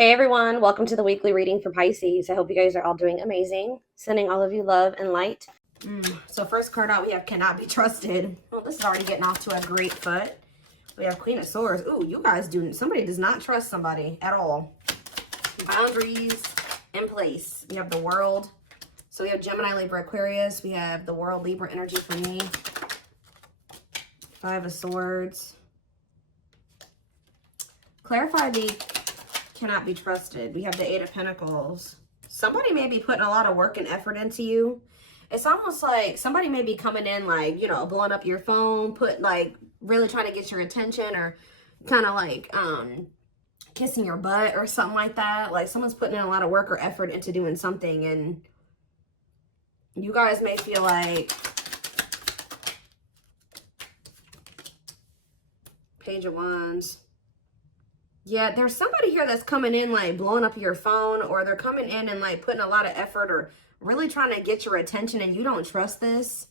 Hey everyone, welcome to the weekly reading for Pisces. I hope you guys are all doing amazing. Sending all of you love and light. So first card out, we have Cannot Be Trusted. Well, this is already getting off to a great foot. We have Queen of Swords. Ooh, you guys somebody does not trust somebody at all. Boundaries in place. We have the World. So we have Gemini, Libra, Aquarius. We have the World, Libra energy for me. Five of Swords. Clarify the Cannot Be Trusted. We have the Eight of Pentacles. Somebody may be putting a lot of work and effort into you. It's almost like somebody may be coming in like, blowing up your phone, really trying to get your attention, or kind of like kissing your butt or something like that. Like someone's putting in a lot of work or effort into doing something, and you guys may feel like Page of Wands. Yeah, there's somebody here that's coming in like blowing up your phone, or they're coming in and like putting a lot of effort or really trying to get your attention, and you don't trust this.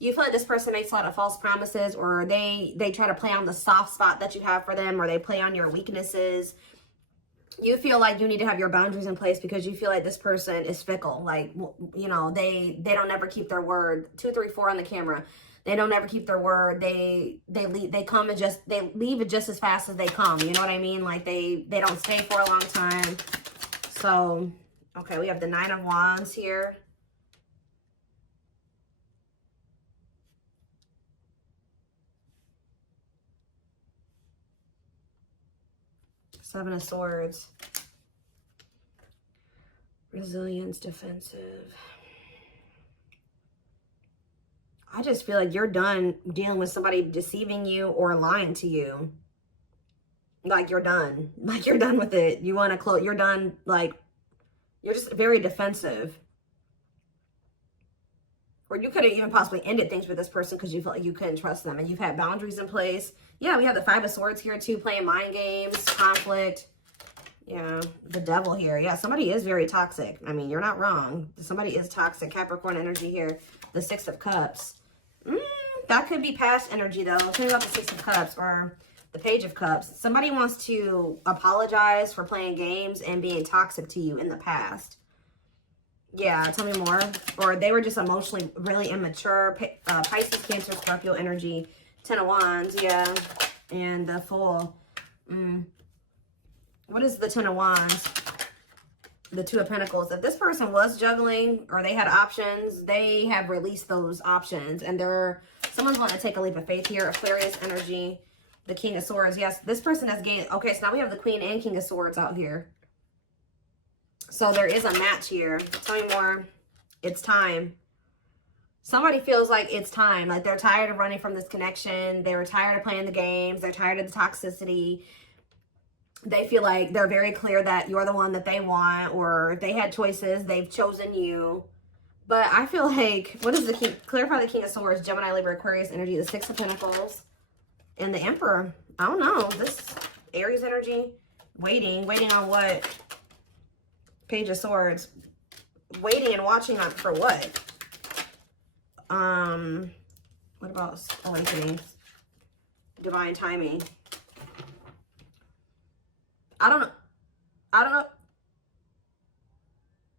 You feel like this person makes a lot of false promises, or they try to play on the soft spot that you have for them, or they play on your weaknesses. You feel like you need to have your boundaries in place because you feel like this person is fickle. Like, they don't ever keep their word. 2, 3, 4 on the camera. They don't ever keep their word. They leave, they leave it just as fast as they come. You know what I mean? Like they don't stay for a long time. So, okay, we have the Nine of Wands here. Seven of Swords. Resilience, defensive. I just feel like you're done dealing with somebody deceiving you or lying to you. Like you're done. Like you're done with it. You want to close. You're done. Like you're just very defensive. Or you could have even possibly ended things with this person because you felt like you couldn't trust them, and you've had boundaries in place. Yeah, we have the Five of Swords here too, playing mind games, conflict. Yeah, the Devil here. Yeah, somebody is very toxic. I mean, you're not wrong. Somebody is toxic. Capricorn energy here. The Six of Cups. That could be past energy though. Tell me about the Six of Cups or the Page of Cups. Somebody wants to apologize for playing games and being toxic to you in the past. Yeah, tell me more. Or they were just emotionally really immature. Pisces, Cancer, Scorpio energy. 10 of Wands, yeah. And the Fool. What is the 10 of Wands? The Two of Pentacles. If this person was juggling or they had options, they have released those options. And someone's going to take a leap of faith here. Aquarius energy. The King of Swords. Yes, this person has gained. Okay, so now we have the Queen and King of Swords out here. So there is a match here. Tell me more. It's time. Somebody feels like it's time. Like they're tired of running from this connection. They were tired of playing the games. They're tired of the toxicity. They feel like they're very clear that you're the one that they want, or if they had choices, they've chosen you. But I feel like, what is the King? Clarify the King of Swords, Gemini, Libra, Aquarius energy, the Six of Pentacles, and the Emperor. I don't know. This Aries energy, waiting on what? Page of Swords, waiting and watching on for what? What about awakening? Divine timing. I don't know.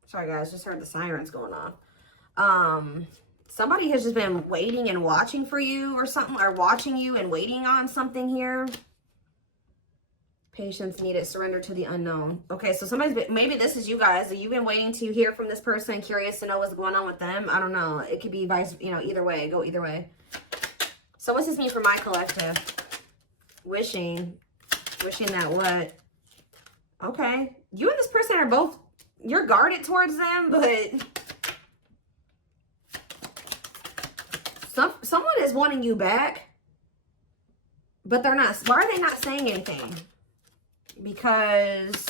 Sorry guys, just heard the sirens going off. Somebody has just been waiting and watching for you or something, or watching you and waiting on something here. Patience needed, surrender to the unknown. Okay, so maybe this is you guys. You've been waiting to hear from this person, curious to know what's going on with them. I don't know. It could be either way. Go either way. So what's this mean for my collective? Wishing that what? Okay. You and this person are both, you're guarded towards them, but someone is wanting you back, but they're not. Why are they not saying anything? Because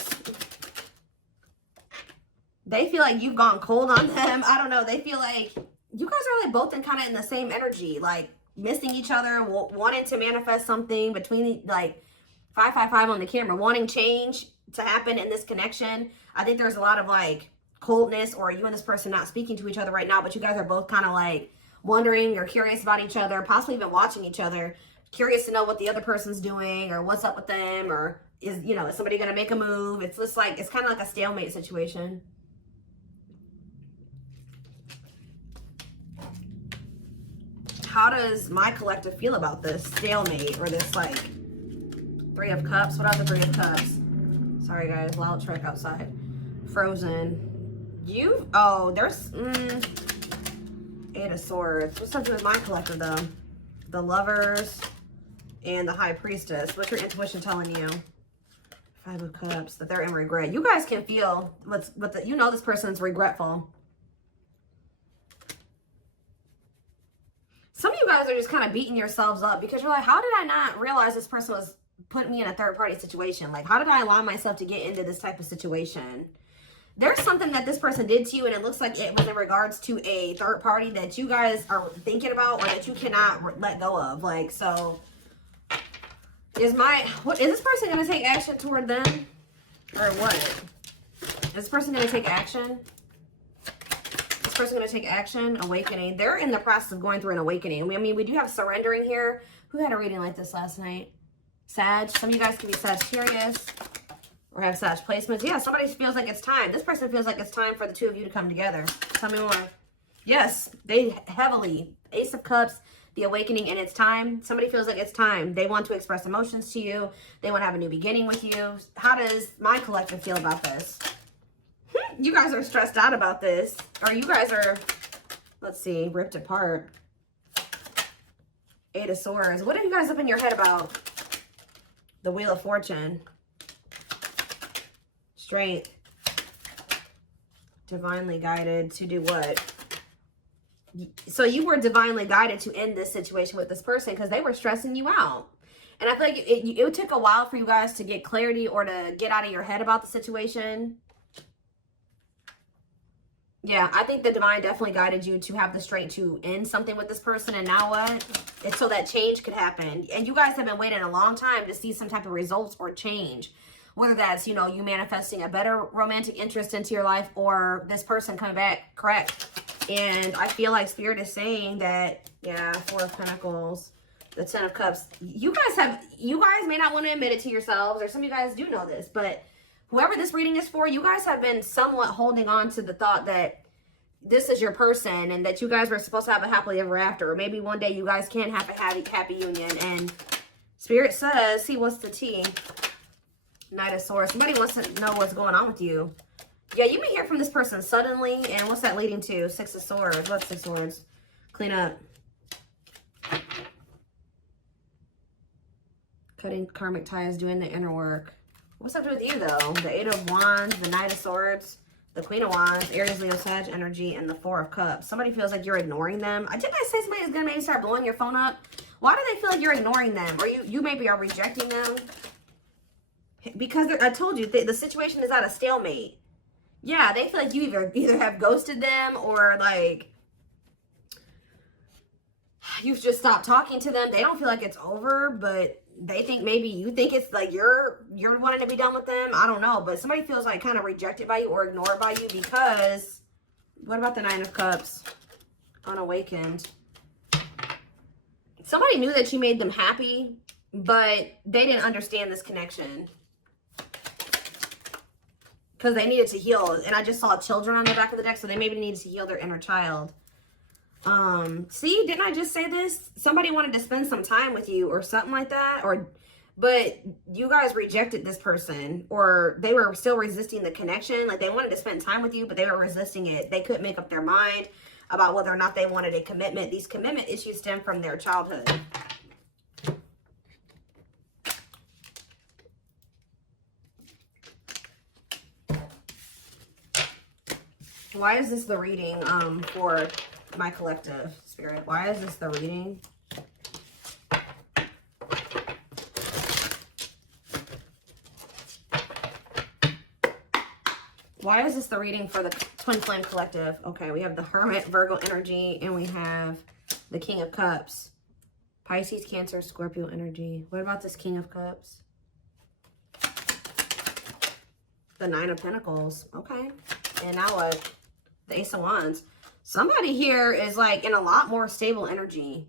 they feel like you've gone cold on them. I don't know. They feel like you guys are like both kind of in the same energy, like missing each other, wanting to manifest something between like 555 on the camera, wanting change to happen in this connection. I think there's a lot of like coldness, or you and this person not speaking to each other right now, but you guys are both kind of like wondering or curious about each other, possibly even watching each other, curious to know what the other person's doing or what's up with them, or is, you know, is somebody going to make a move? It's just like, it's kind of like a stalemate situation. How does my collective feel about this stalemate or this like 3 of Cups? What are the 3 of Cups? Sorry guys, loud truck outside. Frozen. You, oh, there's 8 of Swords. What's up with my collective though? The Lovers and the High Priestess. What's your intuition telling you? 5 of Cups, that they're in regret. You guys can feel you know this person's regretful. Some of you guys are just kind of beating yourselves up because you're like, how did I not realize this person was putting me in a third party situation? Like, how did I allow myself to get into this type of situation? There's something that this person did to you, and it looks like it was in regards to a third party that you guys are thinking about or that you cannot let go of. Like, so is this person going to take action toward them or what? Is this person going to take action? This person going to take action, awakening. They're in the process of going through an awakening. I mean, we do have surrendering here. Who had a reading like this last night? Sag. Some of you guys can be Sagittarius or have Sag placements. Yeah, somebody feels like it's time. This person feels like it's time for the 2 of you to come together. Tell me more. Yes, they heavily. Ace of Cups, the awakening, and it's time. Somebody feels like it's time. They want to express emotions to you. They want to have a new beginning with you. How does my collective feel about this? You guys are stressed out about this. Or you guys are, let's see, ripped apart. 8 of Swords. What are you guys up in your head about? The Wheel of Fortune. Strength. Divinely guided to do what? So you were divinely guided to end this situation with this person because they were stressing you out. And I feel like it took a while for you guys to get clarity or to get out of your head about the situation. Yeah, I think the divine definitely guided you to have the strength to end something with this person. And now what? It's so that change could happen. And you guys have been waiting a long time to see some type of results or change. Whether that's, you know, you manifesting a better romantic interest into your life or this person coming back correct. And I feel like Spirit is saying that, yeah, 4 of Pentacles, the 10 of Cups. You guys may not want to admit it to yourselves, or some of you guys do know this, but whoever this reading is for, you guys have been somewhat holding on to the thought that this is your person and that you guys were supposed to have a happily ever after. Or maybe one day you guys can have a happy union. And Spirit says, see, what's the tea? Knight of Swords. Somebody wants to know what's going on with you. Yeah, you may hear from this person suddenly. And what's that leading to? 6 of Swords. What's 6 of Swords? Clean up. Cutting karmic ties, doing the inner work. What's up with you, though? The 8 of Wands, the Knight of Swords, the Queen of Wands, Aries, Leo, Sag energy, and the 4 of Cups. Somebody feels like you're ignoring them. Didn't I say somebody is going to maybe start blowing your phone up? Why do they feel like you're ignoring them? Or you maybe are rejecting them? Because I told you, the situation is at a stalemate. Yeah, they feel like you either have ghosted them or like you've just stopped talking to them. They don't feel like it's over, but they think maybe you think it's like you're wanting to be done with them. I don't know, but somebody feels like kind of rejected by you or ignored by you because what about the 9 of Cups? Unawakened. Somebody knew that you made them happy, but they didn't understand this connection. Because they needed to heal. And I just saw children on the back of the deck, so they maybe needed to heal their inner child. See, didn't I just say this? Somebody wanted to spend some time with you or something like that. But you guys rejected this person. Or they were still resisting the connection. Like they wanted to spend time with you, but they were resisting it. They couldn't make up their mind about whether or not they wanted a commitment. These commitment issues stem from their childhood. Why is this the reading for my collective, Spirit? Why is this the reading? Why is this the reading for the Twin Flame Collective? Okay, we have the Hermit, Virgo energy, and we have the King of Cups. Pisces, Cancer, Scorpio energy. What about this King of Cups? The 9 of Pentacles. Okay. And now what? The Ace of Wands. Somebody here is like in a lot more stable energy.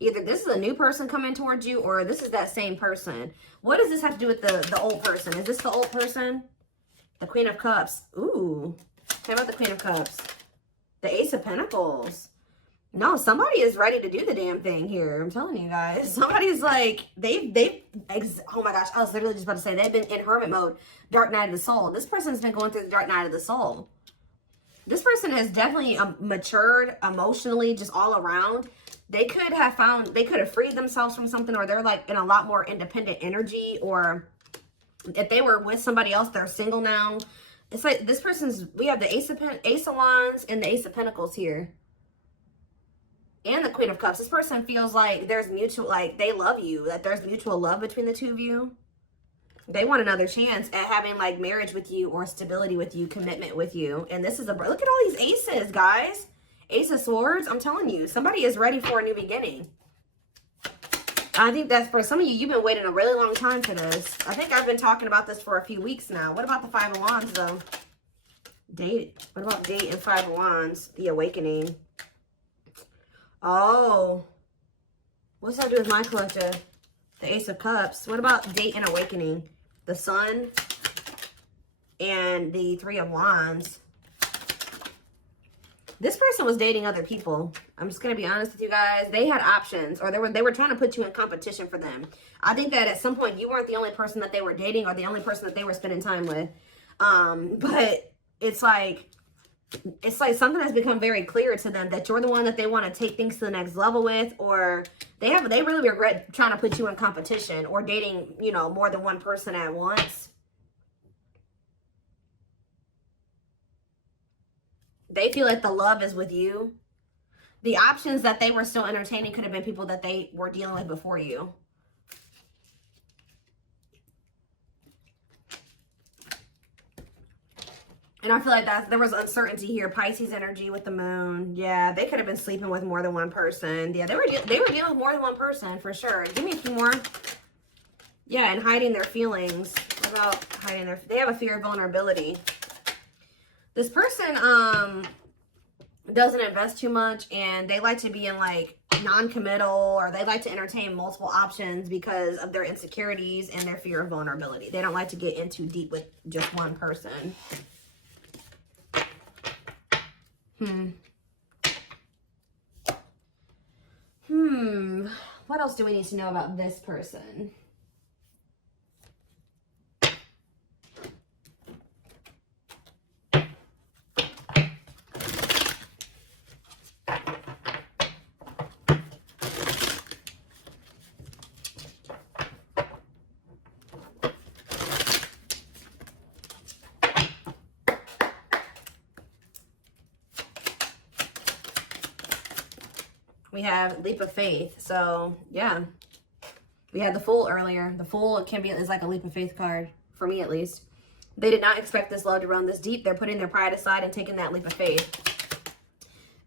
Either this is a new person coming towards you, or this is that same person. What does this have to do with the old person? Is this the old person? The Queen of Cups. Ooh. How about the Queen of Cups? The Ace of Pentacles. No, somebody is ready to do the damn thing here. I'm telling you guys. Somebody's like, oh my gosh, I was literally just about to say, they've been in hermit mode, dark night of the soul. This person's been going through the dark night of the soul. This person has definitely matured emotionally, just all around. They could have freed themselves from something, or they're like in a lot more independent energy, or if they were with somebody else, they're single now. It's like this person's, we have the Ace of Wands and the Ace of Pentacles here. And the Queen of Cups. This person feels like there's mutual, like they love you, that there's mutual love between the two of you. They want another chance at having like marriage with you, or stability with you, commitment with you. And this is look at all these aces, guys. Ace of Swords. I'm telling you, somebody is ready for a new beginning. I think that's for some of you, you've been waiting a really long time for this. I think I've been talking about this for a few weeks now. What about the Five of Wands, though? Date. What about date and Five of Wands? The awakening. Oh. What's that do with my collective? The Ace of Cups. What about date and awakening? The Sun and the Three of Wands. This person was dating other people. I'm just going to be honest with you guys. They had options, or they were trying to put you in competition for them. I think that at some point you weren't the only person that they were dating, or the only person that they were spending time with. But it's like something has become very clear to them that you're the one that they want to take things to the next level with, or they really regret trying to put you in competition, or dating, you know, more than one person at once. They feel like the love is with you. The options that they were still entertaining could have been people that they were dealing with before you. And I feel like there was uncertainty here. Pisces energy with the moon. Yeah, they could have been sleeping with more than one person. Yeah, they were dealing with more than one person for sure. Give me a few more. Yeah, and hiding their feelings. What about hiding they have a fear of vulnerability. This person doesn't invest too much, and they like to be in like non-committal, or they like to entertain multiple options because of their insecurities and their fear of vulnerability. They don't like to get in too deep with just one person. What else do we need to know about this person? We have leap of faith. So yeah, we had the Fool earlier. The Fool is like a leap of faith card, for me at least. They did not expect this love to run this deep. They're putting their pride aside and taking that leap of faith.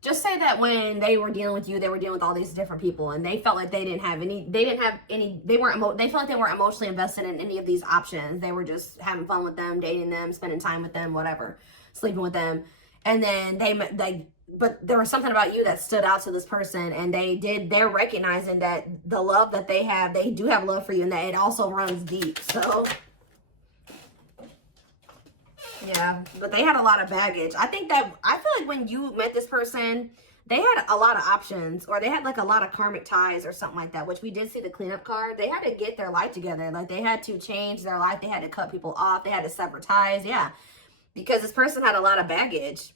Just say that when they were dealing with you, they were dealing with all these different people, and they felt like they felt like they weren't emotionally invested in any of these options. They were just having fun with them, dating them, spending time with them, whatever, sleeping with them. And then but there was something about you that stood out to this person, and they're recognizing that the love that they do have love for you, and that it also runs deep. So yeah, but they had a lot of baggage. I feel like when you met this person, they had a lot of options, or they had like a lot of karmic ties or something like that, which we did see the cleanup card. They had to get their life together. Like they had to change their life. They had to cut people off. They had to sever ties. Yeah, because this person had a lot of baggage.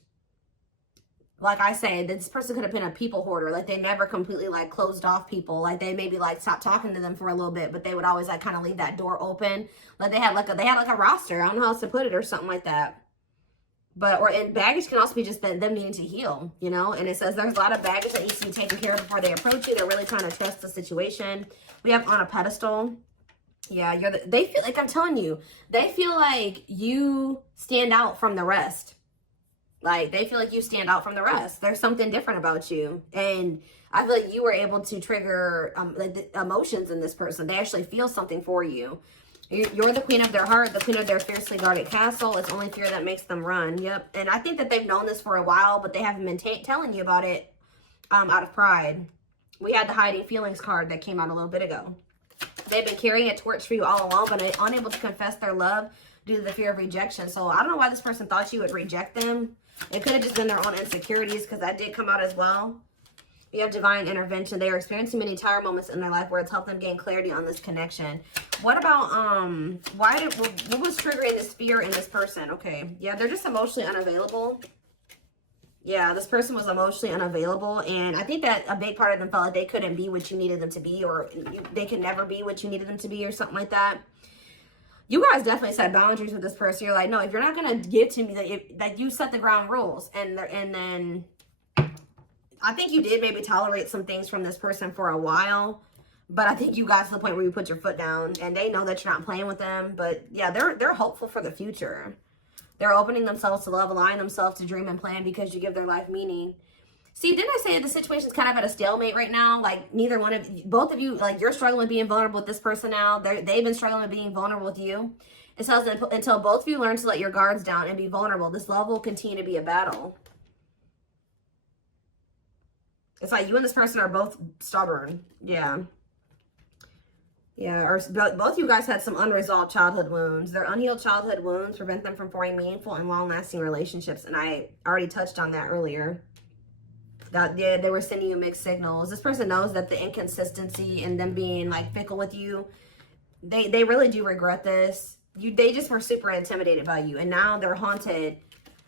Like I said, this person could have been a people hoarder. Like they never completely like closed off people. Like they maybe like stopped talking to them for a little bit, but they would always like kind of leave that door open. Like they had like a roster. I don't know how else to put it, or something like that. And baggage can also be just them needing to heal, you know? And it says there's a lot of baggage that needs to be taken care of before they approach you. They're really trying to trust the situation. We have on a pedestal. Yeah, they feel like, I'm telling you, they feel like you stand out from the rest. Like, they feel like you stand out from the rest. There's something different about you. And I feel like you were able to trigger like the emotions in this person. They actually feel something for you. You're the queen of their heart, the queen of their fiercely guarded castle. It's only fear that makes them run. Yep. And I think that they've known this for a while, but they haven't been telling you about it out of pride. We had the hiding feelings card that came out a little bit ago. They've been carrying a torch for you all along, but unable to confess their love due to the fear of rejection. So I don't know why this person thought you would reject them. It could have just been their own insecurities, because that did come out as well. You have divine intervention. They are experiencing many Tower moments in their life where it's helped them gain clarity on this connection. What about, what was triggering this fear in this person? Okay, yeah, they're just emotionally unavailable. Yeah, this person was emotionally unavailable, and I think that a big part of them felt like they couldn't be what you needed them to be, or they could never be what you needed them to be, or something like that. You guys definitely set boundaries with this person. You're like, no, if you're not going to give to me, that you set the ground rules, and then I think you did maybe tolerate some things from this person for a while, but I think you got to the point where you put your foot down, and they know that you're not playing with them. But yeah, they're hopeful for the future. They're opening themselves to love, allowing themselves to dream and plan because you give their life meaning. See, didn't I say that the situation's kind of at a stalemate right now? Like, neither one of you, both of you, like, you're struggling with being vulnerable with this person now. They've been struggling with being vulnerable with you. It says that until both of you learn to let your guards down and be vulnerable, this love will continue to be a battle. It's like you and this person are both stubborn. Yeah. Yeah, or both you guys had some unresolved childhood wounds. Their unhealed childhood wounds prevent them from forming meaningful and long-lasting relationships. And I already touched on that earlier. That yeah, they were sending you mixed signals. This person knows that the inconsistency and them being like fickle with you, they really do regret this. They just were super intimidated by you, and now they're haunted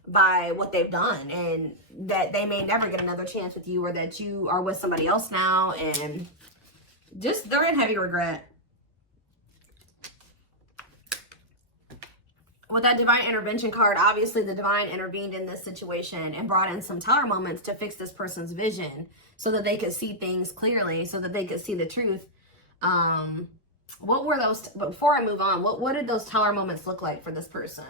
by what they've done, and that they may never get another chance with you, or that you are with somebody else now, and just they're in heavy regret. With that divine intervention card, obviously the divine intervened in this situation and brought in some Tower moments to fix this person's vision so that they could see things clearly, so that they could see the truth. What were those, before I move on, what did those Tower moments look like for this person?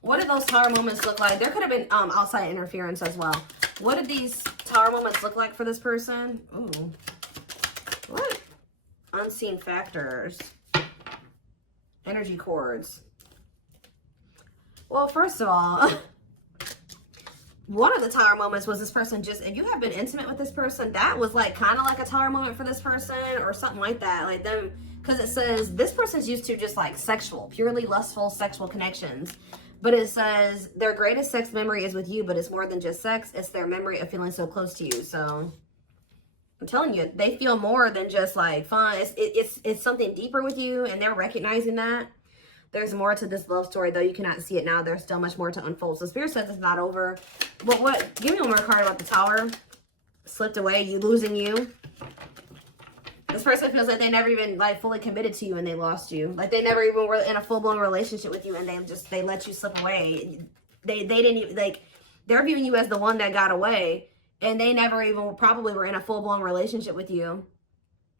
What did those Tower moments look like? There could have been outside interference as well. What did these Tower moments look like for this person? Ooh. What? Unseen factors. Energy cords. Well, first of all, one of the Tower moments was this person just, if you have been intimate with this person, that was like kind of like a Tower moment for this person, or something like that. Like them, because it says this person's used to just like sexual, purely lustful sexual connections. But it says their greatest sex memory is with you, but it's more than just sex. It's their memory of feeling so close to you. So I'm telling you, they feel more than just like fun. It's something deeper with you, and they're recognizing that. There's more to this love story, though you cannot see it now. There's still much more to unfold. So Spirit says it's not over. But what? Give me one more card about the Tower. Slipped away. You losing you. This person feels like they never even like fully committed to you, and they lost you. Like they never even were in a full-blown relationship with you, and they let you slip away. They didn't even, like, they're viewing you as the one that got away. And they never even probably were in a full-blown relationship with you.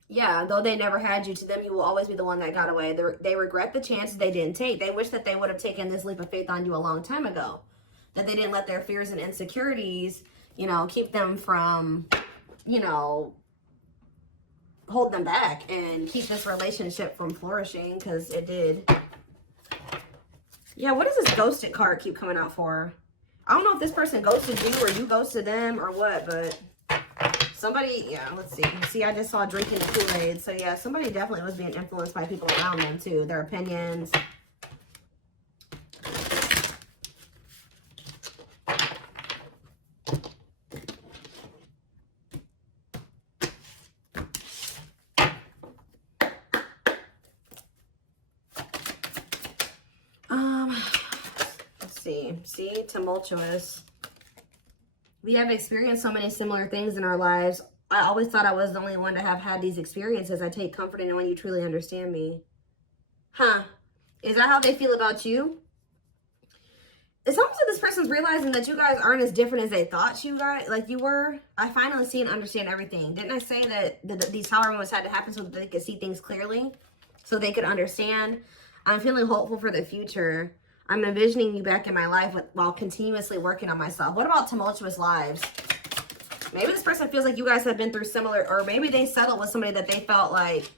Yeah, though they never had you, to them, you will always be the one that got away. They regret the chances they didn't take. They wish that they would have taken this leap of faith on you a long time ago. That they didn't let their fears and insecurities, you know, keep them from, you know, hold them back and keep this relationship from flourishing, because it did. Yeah, what does this ghosted card keep coming out for? I don't know if this person ghosted you or you ghosted them or what, but somebody, yeah, let's see. See, I just saw drinking the Kool-Aid. So, yeah, somebody definitely was being influenced by people around them, too. Their opinions. See, tumultuous. We have experienced so many similar things in our lives. I always thought I was the only one to have had these experiences. I take comfort in knowing you truly understand me. Huh? Is that how they feel about you? It's almost like this person's realizing that you guys aren't as different as they thought you were. I finally see and understand everything. Didn't I say that these Tower moments had to happen so that they could see things clearly, so they could understand? I'm feeling hopeful for the future. I'm envisioning you back in my life while continuously working on myself. What about tumultuous lives? Maybe this person feels like you guys have been through similar, or maybe they settled with somebody that they felt like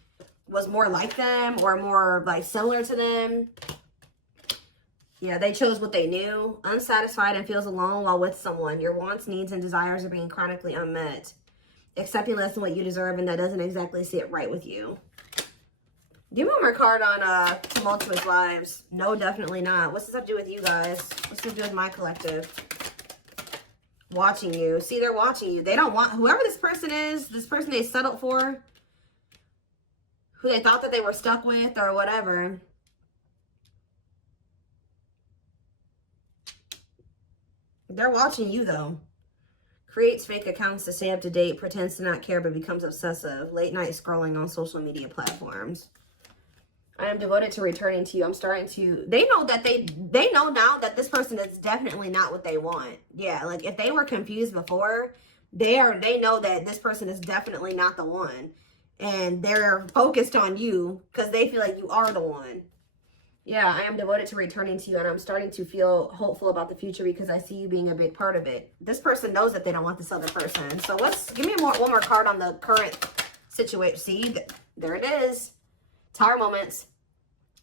was more like them or more like similar to them. Yeah, they chose what they knew. Unsatisfied and feels alone while with someone. Your wants, needs, and desires are being chronically unmet. Accepting less than what you deserve, and that doesn't exactly sit right with you. Give me one more card on tumultuous lives. No, definitely not. What's this have to do with you guys? What's this have to do with my collective? Watching you. See, they're watching you. They don't want, whoever this person is, this person they settled for, who they thought that they were stuck with or whatever. They're watching you, though. Creates fake accounts to stay up to date, pretends to not care, but becomes obsessive. Late night scrolling on social media platforms. I am devoted to returning to you. I'm starting to, they know that they know now that this person is definitely not what they want. Yeah, like if they were confused before, they know that this person is definitely not the one. And they're focused on you because they feel like you are the one. Yeah, I am devoted to returning to you, and I'm starting to feel hopeful about the future because I see you being a big part of it. This person knows that they don't want this other person. So give me one more card on the current situation. See, there it is. Tower moments.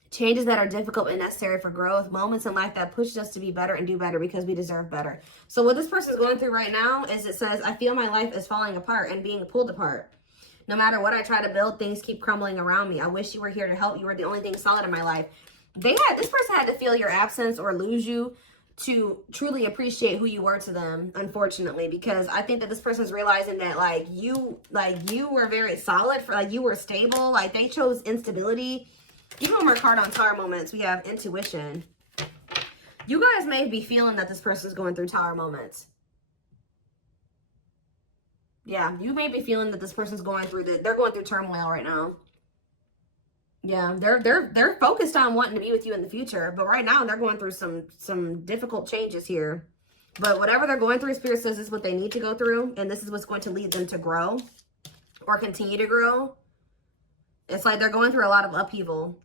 Changes that are difficult and necessary for growth. Moments in life that push us to be better and do better because we deserve better. So what this person is going through right now is it says, I feel my life is falling apart and being pulled apart. No matter what I try to build, things keep crumbling around me. I wish you were here to help. You were the only thing solid in my life. This person had to feel your absence or lose you to truly appreciate who you were to them, unfortunately, because I think that this person's realizing that you were very solid, for you were stable, they chose instability. Give me one more card on Tower moments. We have intuition. You guys may be feeling that this person's going through Tower moments. Yeah, you may be feeling that this person's going through they're going through turmoil right now. Yeah, they're focused on wanting to be with you in the future, but right now they're going through some difficult changes here. But whatever they're going through, Spirit says this is what they need to go through, and this is what's going to lead them to grow or continue to grow. It's like they're going through a lot of upheaval.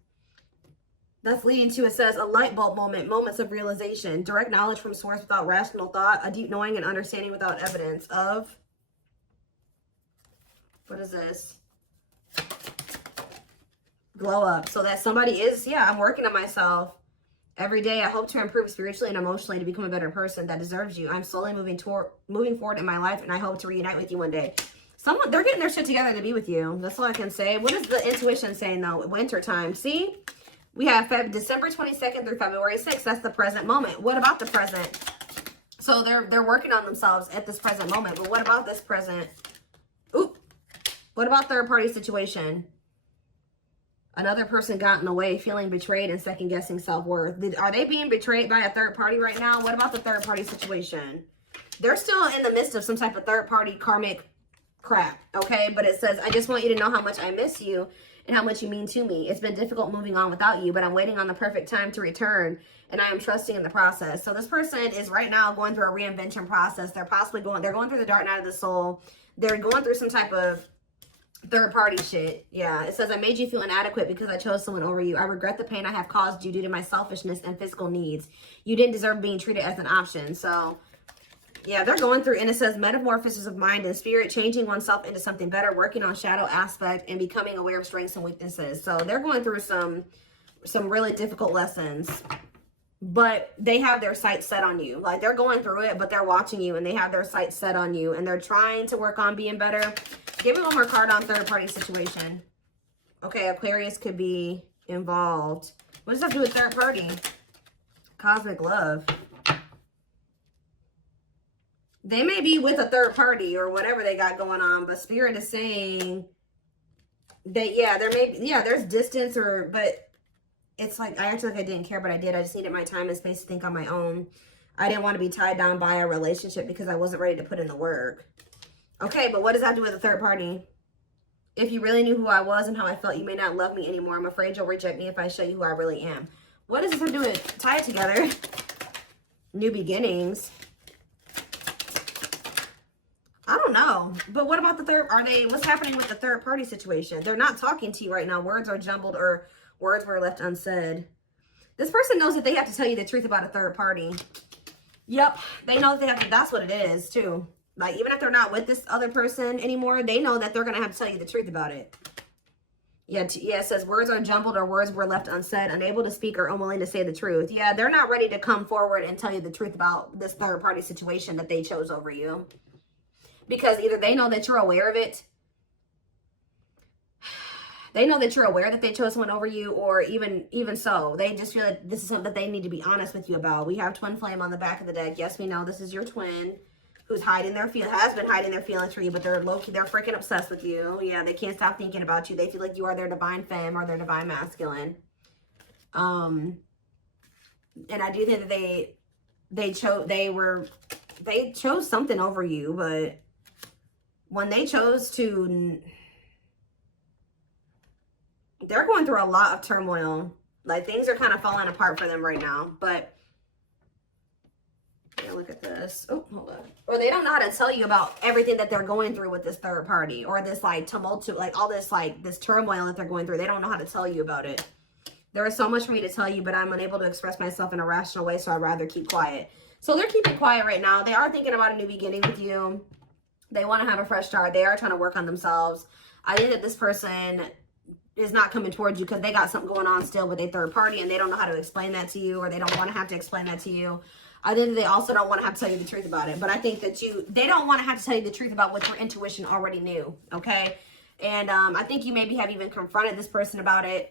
That's leading to, it says, a light bulb moment, moments of realization, direct knowledge from source without rational thought, a deep knowing and understanding without evidence of, what is this? Glow up. So that somebody is, yeah, I'm working on myself every day. I hope to improve spiritually and emotionally to become a better person that deserves you. I'm slowly moving forward in my life, and I hope to reunite with you one day. They're getting their shit together to be with you. That's all I can say. What is the intuition saying, though? Winter time. See? We have December 22nd through February 6th. That's the present moment. What about the present? So they're working on themselves at this present moment. But what about this present? Oop. What about third-party situation? Another person got in the way, feeling betrayed and second-guessing self-worth. Are they being betrayed by a third party right now? What about the third-party situation? They're still in the midst of some type of third-party karmic crap, okay? But it says, I just want you to know how much I miss you and how much you mean to me. It's been difficult moving on without you, but I'm waiting on the perfect time to return, and I am trusting in the process. So this person is right now going through a reinvention process. They're going through the dark night of the soul. They're going through some type of third-party shit. Yeah, it says, I made you feel inadequate because I chose someone over you. I regret the pain I have caused you due to my selfishness and physical needs. You didn't deserve being treated as an option. So yeah, they're going through, and it says metamorphosis of mind and spirit, changing oneself into something better, working on shadow aspect, and becoming aware of strengths and weaknesses. So they're going through some really difficult lessons, but they have their sights set on you. They're going through it, but they're watching you, and they have their sights set on you, and they're trying to work on being better. Give me one more card on third-party situation. Okay, Aquarius could be involved. What does that have to do with third party? Cosmic love. They may be with a third party or whatever they got going on, but Spirit is saying that, yeah, there's distance, but it's like, I actually I didn't care, but I did. I just needed my time and space to think on my own. I didn't want to be tied down by a relationship because I wasn't ready to put in the work. Okay, but what does that have to do with a third party? If you really knew who I was and how I felt, you may not love me anymore. I'm afraid you'll reject me if I show you who I really am. What does this have to do with? Tie it together. New beginnings. I don't know. But what about the what's happening with the third party situation? They're not talking to you right now. Words are jumbled or words were left unsaid. This person knows that they have to tell you the truth about a third party. Yep. They know that they have to, that's what it is too. Even if they're not with this other person anymore, they know that they're going to have to tell you the truth about it. Yeah, it says words are jumbled or words were left unsaid, unable to speak or unwilling to say the truth. Yeah, they're not ready to come forward and tell you the truth about this third party situation that they chose over you. Because either they know that you're aware of it, they know that you're aware that they chose someone over you, or even so, they just feel like this is something that they need to be honest with you about. We have twin flame on the back of the deck. Yes, we know this is your twin who's hiding their has been hiding their feelings for you, but they're low-key, they're freaking obsessed with you. Yeah, they can't stop thinking about you. They feel like you are their divine femme or their divine masculine. And I do think that they chose something over you, but when they chose to, they're going through a lot of turmoil. Like, things are kind of falling apart for them right now. But yeah, look at this. Oh, hold on. Or they don't know how to tell you about everything that they're going through with this third party, or this like tumult, like all this like this turmoil that they're going through. They don't know how to tell you about it. There is so much for me to tell you, but I'm unable to express myself in a rational way, so I'd rather keep quiet. So they're keeping quiet right now. They are thinking about a new beginning with you. They want to have a fresh start. They are trying to work on themselves. I think that this person is not coming towards you because they got something going on still with a third party, and they don't know how to explain that to you, or they don't want to have to explain that to you. I think that they also don't want to have to tell you the truth about it. But I think that they don't want to have to tell you the truth about what your intuition already knew, okay? And I think you maybe have even confronted this person about it,